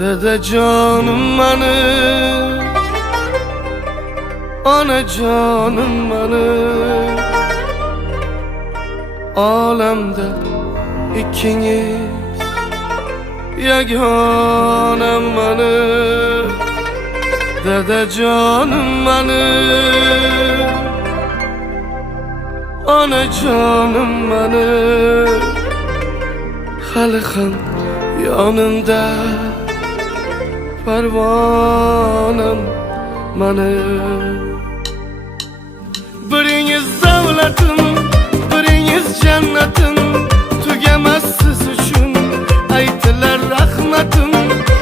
Dede canım benim, ana canım benim. Alemde ikiniz yeganem benim. Dede canım benim, ana canım benim. Halkın yanında pervanem benim. Biriniz devletim, biriniz cennetim. Tügemez siz üçün aytiler rahmetim.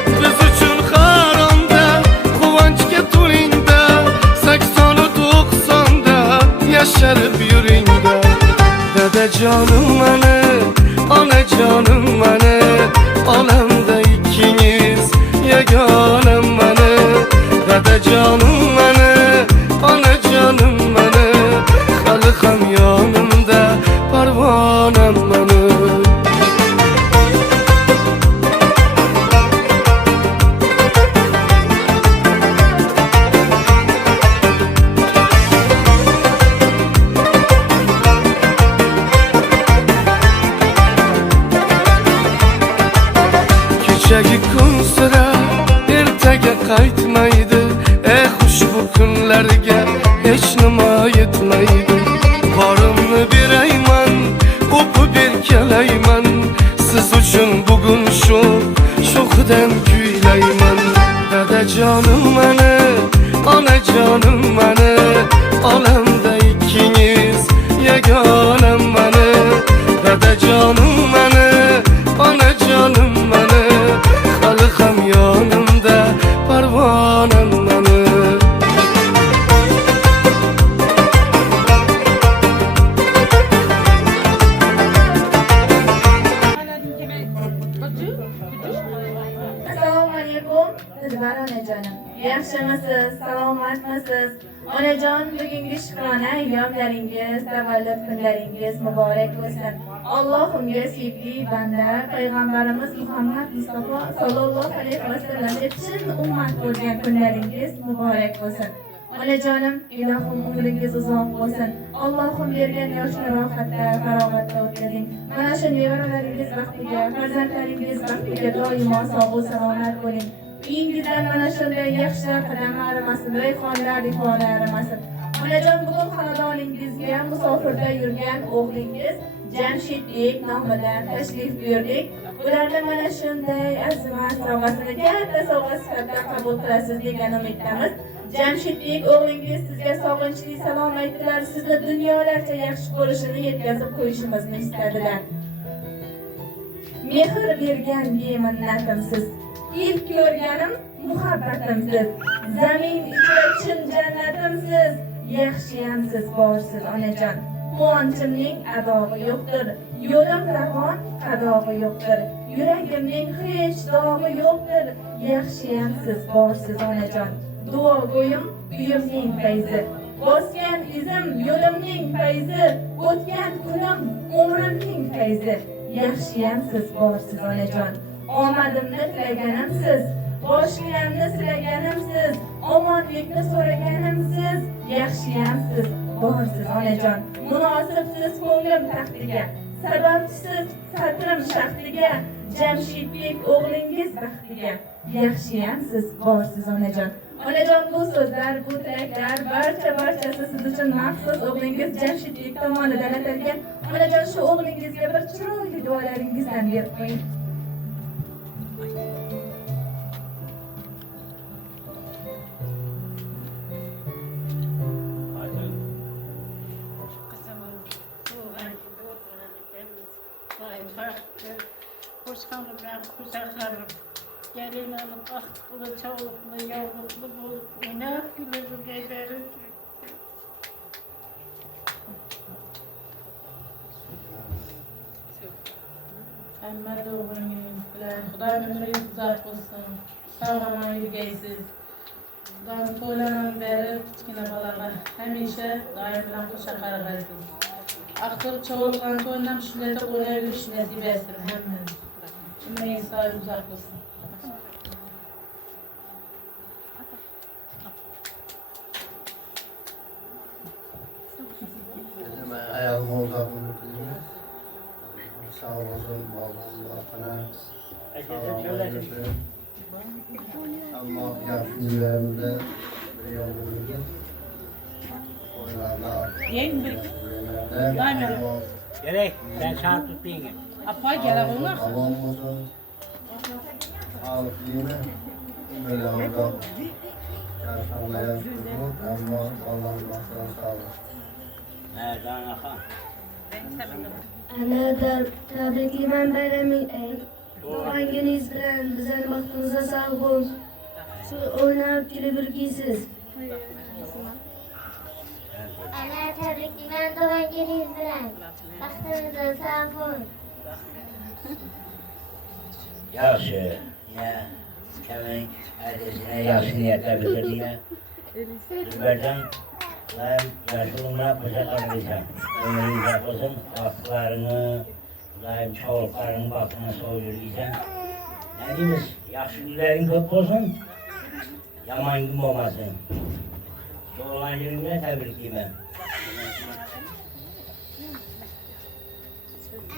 Biz üçün haramda, kuvvançga to'lingda, 80-90'da yaşarıp yüreğimde. Dede canım benim, ana canım benim. Alemde ikiniz yeganem benim. Dede canım benim, ana canım benim. Halkım yanımda pervanem benim. Kechagi kun sira ertaga qaytmaydi. Xush bu kunlarga hech nima yetmaydi. Borimni berayman, o'pib erkalayman. Siz uchun bugun sho'xidan kuylayman. Dada jonim meni, ona jonim meni. Olamda ikkingiz yeganem meni. Dada jonim meni, ona jonim meni. Xalqim yonimda pervonem meni. Assalomu alaykum, sizlar onajonim. Yaxshimisiz, salomatmisiz? Onajon, bugungi shukrona ayyomlaringiz, tavallud kunlaringiz muborak bo'lsin. Allohimga sevgi banda, payg'ambarimiz Muhammad Mustafa sallallohu alayhi vasallamga chin ummat bo'lgan kunlaringiz muborak bo'lsin. Onajonim, ilohim umringiz uzoq bo'lsin. Allohim bergan yoshni rohatda, farogatda o'tkazing. Mana shu nevaralaringiz baxtiga, farzandlaringiz baxtiga doimo sog' va salomat bo'ling. Uyingizdan mana shunday yaxshi qadam arimasin, rayhonlar rihona arimasin. Onajon, bugun xonadoningizga musofirda yurgan o'g'lingiz Jamshidbek nomidan tashrif buyurdik. Ularni mana shunday azimat sovg'asini katta sovg'a sifatida qabul qilasiz degan umiddamiz. Jamshidbek o'g'lingiz sizga sog'inchli salom aytdilar. Sizni dunyolarcha yaxshi ko'rishini yetkazib qo'yishimizni istadilar. Mehr bergan beminnatimiz. İlk ko'rganim muhabbatimsiz. Zamin ichra chin jannatimsiz. Yaxshiyamsiz, borsiz onajon. Quvonchimning adog'i yo'qdir. Yo'lim ravon, qadog'i yo'qdir. Yuragimning hech dog'i yo'qdir. Yaxshiyamsiz, borsiz onajon. Duo go'yim uyimning fayzi. Bosgan izim yo'limning fayzi. O'tgan kunim umrimning fayzi. Yaxshiyamsiz, borsiz onajon. Omadimni tilaganimsiz, boshimni silaganimsiz, omonlikni so'raganimsiz. Yaxshiyamsiz, borsiz onajon. Munosibsiz ko'nglim taxtiga, sababsiz satrim shaxtiga. Jamshidbek o'g'lingiz baxtiga. Yaxshiyamsiz, borsiz onajon. Onajon, bu so'zlar, bu tilaklar barchasi siz uchun maxsus o'g'lingiz Jamshidbek tomonidan atalgan. Onajon, shu o'g'lingizga bir chiroyli duolaringizdan berib qo'ying. Koşkanı ben kuşakarım. Gelin alıp aktıklı, çağlıklı, yavruklu bulup inak gülürüm geylerim. Amma doğruyum. Xudoy umringiz uzoq bo'lsin. Sog'-omon yurgaysiz. Xudoning to'ylardan beri kichkina bolalar hamisha doim bilan qo'sha qarag'aysiz. Axir cho'g'ilgan to'ydan shunday deb o'ynab yurish nasib etsin hammamiz. Umringiz doim uzoq bo'lsin. Yalmoz'a unutulmuş. Sağ olsun, Allah'ına ama yaş günlerimde bir yolumuzda Yiyin bir. Daima. Gerek, sen şart tuttuğun. Apay gel abona. Babamızın sağlıklığını ömürlerinde yaşamaya tutulur ama Allah'ın sağ olsun. He, Danahan. Ana tabriklayman bayraming ey. Doğangingiz bilan bizlarni baxtimizga sog' bo'l. Shu o'ynab kulib yurgaysiz. Ana tabriklayman doğangingiz bilan baxtimizga sog' bo'l. Yaxshi. Ya, kamang adresine yaxshi niyatlar bildirdinglar. Sizlardan ular yaxshi umra qo'sha qolmaysan. Umringiz uzoq bo'lsin, vaqtlarini, ular sog'liqlarini baxtini sog'ib yurgaysan. Ne deymiz? Yaxshi kunlaring ko'p bo'lsin, yomon kun bo'lmasin. Tug'ilganingizga tabriklayman.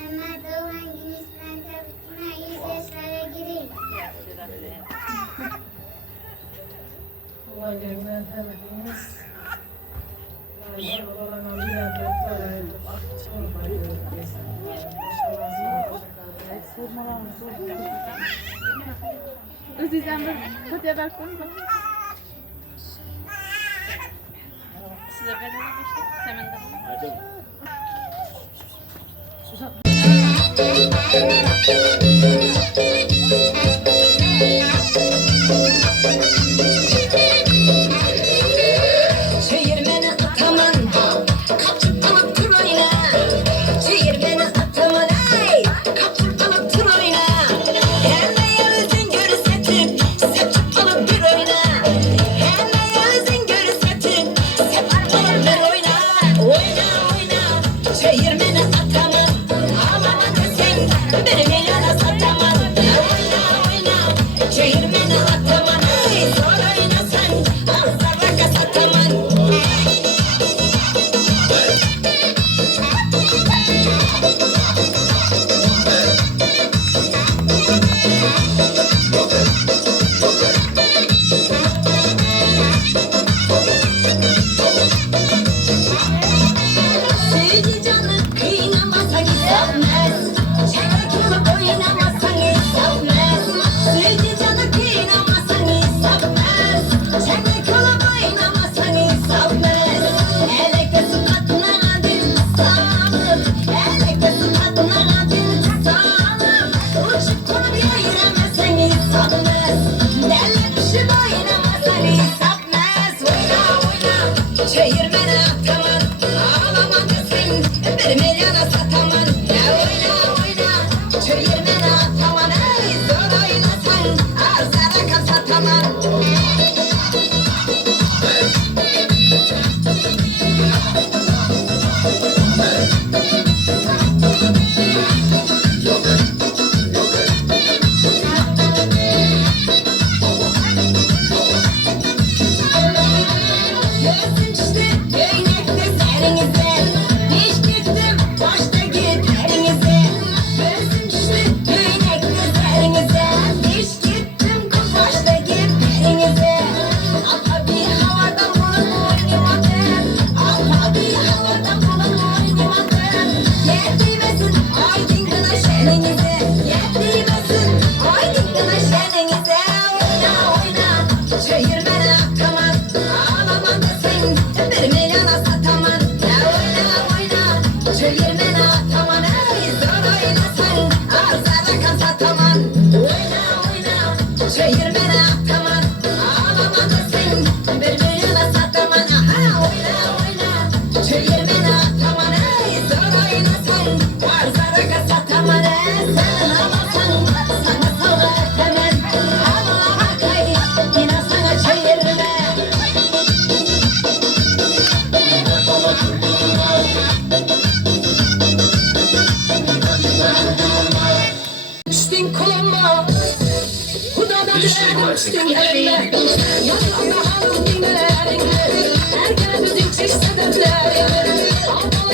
Ana doğangingiz bilan tabriklayman 100 yoshlarga giring. Olaylarından tabriklaymiz. Oğlanlar bir yerde böyle O'zingizdan bir foto bersin. Sizga beraman işte. Samanda. Hadi. Çevirmeni ataman, kapçıp alıp tur oyna. Çevirmeni ataman, ay, kapçıp alıp tur oyna. Hemen yüzün görü setip, sepçip alıp bir oyna. Hemen yüzün görü setip, sepçip alıp bir oyna. Oyna, oyna, çevirmeni ataman. Aman sen, benim elana sataman. Oyna, oyna, çevirmeni ataman. Ay, zor oynasan, ağzarlaka sataman. Sevgi canı kıynamasan sevmez. Çeyrek yılıp oynamasan sevmez. Sevgi canı kıynamasan sevmez. Çeyrek yılıp oynamasan sevmez. Elekesi katına dil sağlık. Elekesi katına dil sağlık. Uçup konup yayıramazsan sevmez. Deli düşüp oynamasan sevmez. Oyna oyna çevirmeni ataman. Ağlama desin benim eline sataman. Ya oyna oyna çevirmeni ataman. Ey zor oynasan ağzına kan sataman. Gözüm düştü göynekte serinize. Diş gittim baştaki terinize. Gözüm düştü göynekte serinize. Diş gittim baştaki terinize. Alfa bir havadan bulun oynamadım. Alfa bir havadan bulun oynamadım. Yetmesin aydınlığına şeninize. Yetmesin aydınlığına şeninize. Oyna oyna çevirmeni ataman. Ağlama desin benim elana sataman. Ya oyna oyna çevirmeni ataman. Ey zor oynasan ağzına kan sataman. Oyna oyna çevirmeni ataman. Ağlama desin benim elana sataman. Ha oyna oyna çevirmeni ataman. Ey zor oynasan ağzına kan sataman. Sen ağlasan sana sağlar hemen. Ağlama kay yine sana çevirme. Düştün koluma, hudadan düştün elime. Yanlarına aldın dinlerini, erken düzük çiş sebepleri. Ağlamak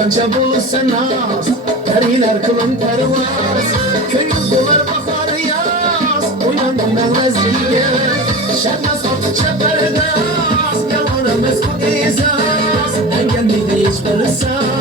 Kanca bulsanaz, periler kılın pervaz. Köyün dolar bahar yaz, uyandım ben vaziyet. Şermez ortaça perdaz, yalanım eskut izaz. Engelli de hiç verirsen